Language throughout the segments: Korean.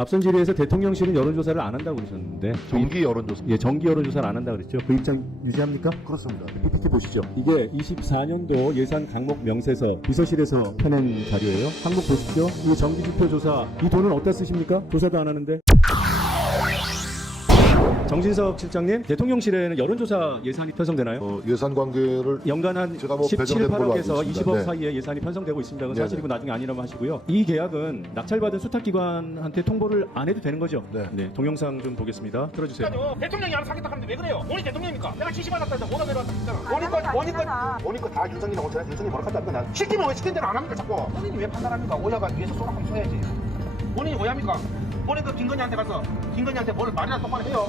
앞선 질의에서 대통령실은 여론조사를 안 한다고 그러셨는데 정기 여론조사. 예, 정기 여론조사를 안 한다고 그랬죠. 그 입장 유지합니까? 그렇습니다. PPT 보시죠. 이게 24년도 예산 강목 명세서 비서실에서 펴낸 자료예요. 항목 보십시오. 이 정기지표조사 이 돈은 어디다 쓰십니까? 조사도 안 하는데. 정진석 실장님, 대통령실에는 여론조사 예산이 편성되나요? 예산 관계를 연간 한 제가 17, 배정된 걸로 8억에서 알고 20억 있습니다. 네. 사이에 예산이 편성되고 있습니다. 그건 네네. 사실이고 나중에 아니라고 하시고요. 이 계약은 낙찰받은 수탁기관한테 통보를 안 해도 되는 거죠? 네. 동영상 좀 보겠습니다. 틀어주세요. 대통령이 알아서 하겠다 하는데 왜 그래요? 본인 대통령입니까? 내가 70만 원짜리 못하 내려왔다 했잖아. 본인 거 다 윤석이라고 저는 윤석이 뭐라 하지 않다. 난 시키면 왜 시킨 대로 안 합니까 자꾸? 본인이 왜 판단합니까? 오야가 위에서 쏘라고 써야지. 본인이 오야입니까? 본인 그 김건희한테 가서 김건희한테 뭘 말이나 똑바로 해요.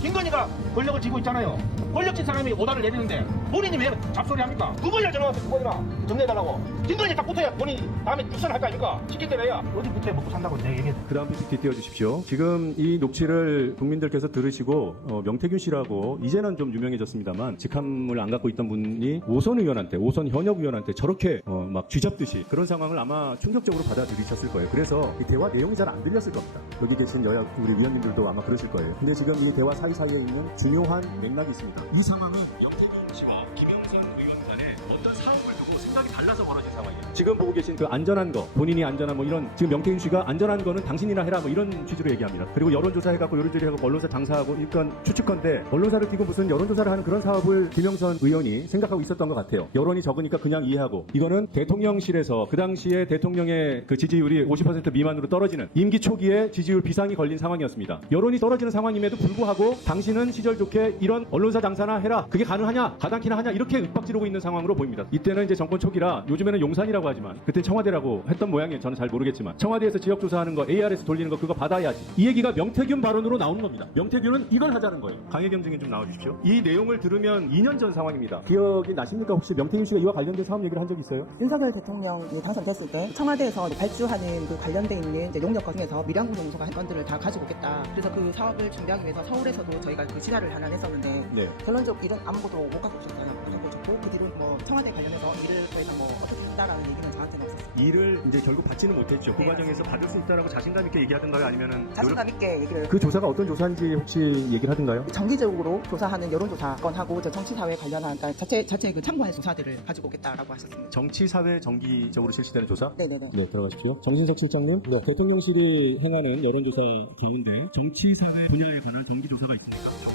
김건희가 권력을 쥐고 있잖아요. 권력진 사람이 오다를 내리는데 본인이 왜 잡소리 합니까? 누구냐 전화해서 누구냐 정리해달라고. 김건희 딱 붙어야 본인이 다음에 육선을 할 거 아닙니까? 시킬 때는 해야 어디 붙어야 먹고 산다고 내가 얘기해. 그 다음 PPT 띄워주십시오. 지금 이 녹취를 국민들께서 들으시고 명태균 씨라고 이제는 좀 유명해졌습니다만 직함을 안 갖고 있던 분이 오선 의원한테, 오선 현역 의원한테 저렇게 막 쥐잡듯이 그런 상황을 아마 충격적으로 받아들이셨을 거예요. 그래서 이 대화 내용이 잘 안 들렸을 겁니다. 여기 계신 여야 우리 위원님들도 아마 그러실 거예요. 근데 지금 이 대화 사이사이에 있는 중요한 맥락이 있습니다. 이 상황은 명태균 씨와 김영선 의원 간에 어떤 사업을 두고 생각이 달라서 벌어진 상황이에요. 지금 보고 계신 그 안전한 거, 본인이 안전한 뭐 이런 지금 명태균 씨가 안전한 거는 당신이나 해라 뭐 이런 취지로 얘기합니다. 그리고 여론조사 해갖고 요리조리 하고 언론사 장사하고 일단 추측건데 언론사를 띄고 무슨 여론조사를 하는 그런 사업을 김영선 의원이 생각하고 있었던 것 같아요. 여론이 적으니까 그냥 이해하고 이거는 대통령실에서 그 당시에 대통령의 그 지지율이 50% 미만으로 떨어지는 임기 초기에 지지율 비상이 걸린 상황이었습니다. 여론이 떨어지는 상황임에도 불구하고 당신은 시절 좋게 이런 언론사 장사나 해라. 그게 가능하냐? 가당키나 하냐? 이렇게 윽박지르고 있는 상황으로 보입니다. 이때는 이제 정권 초기라 요즘에는 용산이라고 하지만 그때 청와대라고 했던 모양이에요. 저는 잘 모르겠지만 청와대에서 지역조사하는 거 ARS 돌리는 거 그거 받아야지. 이 얘기가 명태균 발언으로 나오는 겁니다. 명태균은 이걸 하자는 거예요. 강혜경 증인 좀 나와주십시오. 이 내용을 들으면 2년 전 상황입니다. 기억이 나십니까? 혹시 명태균 씨가 이와 관련된 사업 얘기를 한 적이 있어요? 윤석열 대통령이 당선됐을 때 청와대에서 발주하는 그 관련돼 있는 이제 용역과 중에서 밀양군 정서가 한 건들을 다 가지고 오겠다. 그래서 그 사업을 준비하기 위해서 서울에서도 저희가 그 진화를 하나 했었는데 네. 결론적으로 일은 아무것도 못 갖고 오셨어요. 못 갖고 오셨고 그 뒤로 뭐 청와대 관련해서 일을 저희가 뭐 어떻게 했다라는 얘기는 저한테는 없었어요. 일을 이제 결국 받지는 못했죠. 그 네, 과정에서 받을 수 있다라고 자신감 있게 얘기하던가요? 아니면은 자신감 있게 얘기를 그 조사가 어떤 조사인지 혹시 얘기를 하던가요? 정기적으로 조사하는 여론조사 건하고 저 정치사회 관련한 그러니까 자체 그 참고할 조사들을 가지고 오겠다라고 하셨습니다. 정치, 사회, 정기적으로 실시되는 조사? 네네네. 네, 들어가십시오. 정진석 실장님, 대통령실이 행하는 여론조사 가운데 정치, 사회 분야에 관한 정기조사가 있습니까?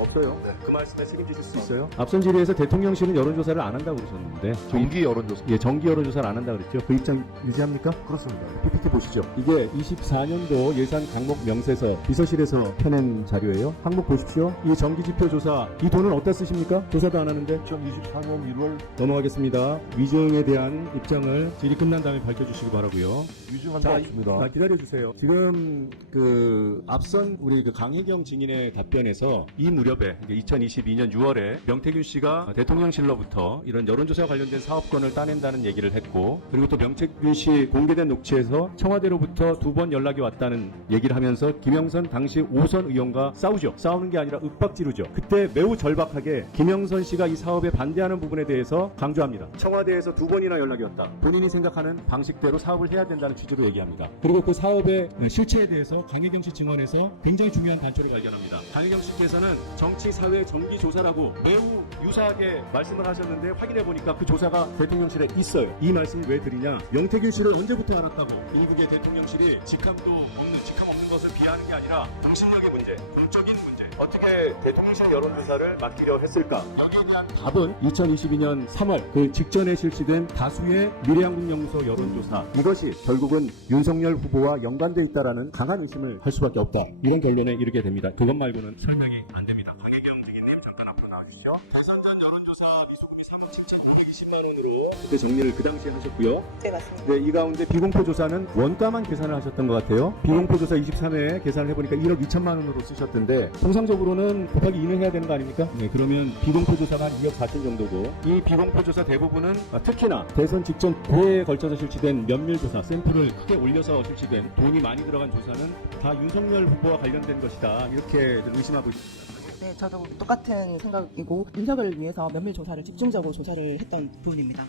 없어요. 그 말씀에 책임지실 수 있어요? 앞선 질의에서 대통령실은 여론조사를 안 한다고 그러셨는데 정기 여론조사. 예, 정기 여론조사를 안 한다고 그랬죠. 그 입장 유지합니까? 그렇습니다. PPT 보시죠. 이게 24년도 예산 강목 명세서 비서실에서 펴낸 자료예요. 항목 보십시오. 이 정기지표조사 이 돈은 어디다 쓰십니까? 조사도 안 하는데 2024년 1월 넘어가겠습니다. 위증에 대한 입장을 질의 끝난 다음에 밝혀주시기 바라고요. 위증한 바 없습니다. 기다려주세요. 지금 그 앞선 우리 그 강혜경 증인의 답변에서 이 무렵에 2022년 6월에 명태균 씨가 대통령실로부터 이런 여론조사와 관련된 사업권을 따낸다는 얘기를 했고 그리고 또 명태균 씨 공개된 녹취에서 청와대로부터 2번 연락이 왔다는 얘기를 하면서 김영선 당시 5선 의원과 싸우죠. 싸우는 게 아니라 윽박지르죠. 그때 매우 절박하게 김영선 씨가 이 사업에 반대하는 부분에 대해서 강조합니다. 청와대에서 2번이나 연락이 왔다. 본인이 생각하는 방식대로 사업을 해야 된다는 취지로 얘기합니다. 그리고 그 사업의 실체에 대해서 강혜경 씨 증언에서 굉장히 중요한 단초를 발견합니다. 강혜경 씨께서는 정치, 사회, 정기 조사라고 매우 유사하게 말씀을 하셨는데 확인해 보니까 그 조사가 대통령실에 있어요. 이 말씀을 왜 드리냐? 명태균 씨를 언제부터 알았다고? 미국의 대통령실이 직함 없는 것을 비하하는 게 아니라 당신력의 문제, 공적인 문제. 어떻게 대통령실 여론조사를 맡기려 했을까? 여기에 대한 답은 2022년 3월 그 직전에 실시된 다수의 미래한국연구소 여론조사. 이것이 결국은 윤석열 후보와 연관돼 있다라는 강한 의심을 할 수밖에 없다. 이런 결론에 이르게 됩니다. 그것 말고는 설명이 안 됩니다. 강혜경 증인님 잠깐 앞으로 나와주시죠. 대선전 여론조사 미수금이 3억 7,920만 원으로 그때 정리를 그 당시에 하셨고요. 네 맞습니다. 네, 이 가운데 비공포 조사는 원가만 계산을 하셨던 것 같아요. 비공포 조사 23회에 계산을 해보니까 1억 2천만 원으로 쓰셨던데 통상적으로는 곱하기 2는 해야 되는 거 아닙니까? 네, 그러면 비공포 조사가 한 2억 4천 정도고 이 비공포 조사 대부분은 특히나 대선 직전 고에 걸쳐서 실시된 면밀 조사, 샘플을 크게 올려서 실시된 돈이 많이 들어간 조사는 다 윤석열 후보와 관련된 것이다. 이렇게 의심하고 있습니다. 네, 저도 똑같은 생각이고 윤석열을 위해서 면밀 조사를 집중적으로 조사를 했던 부분입니다.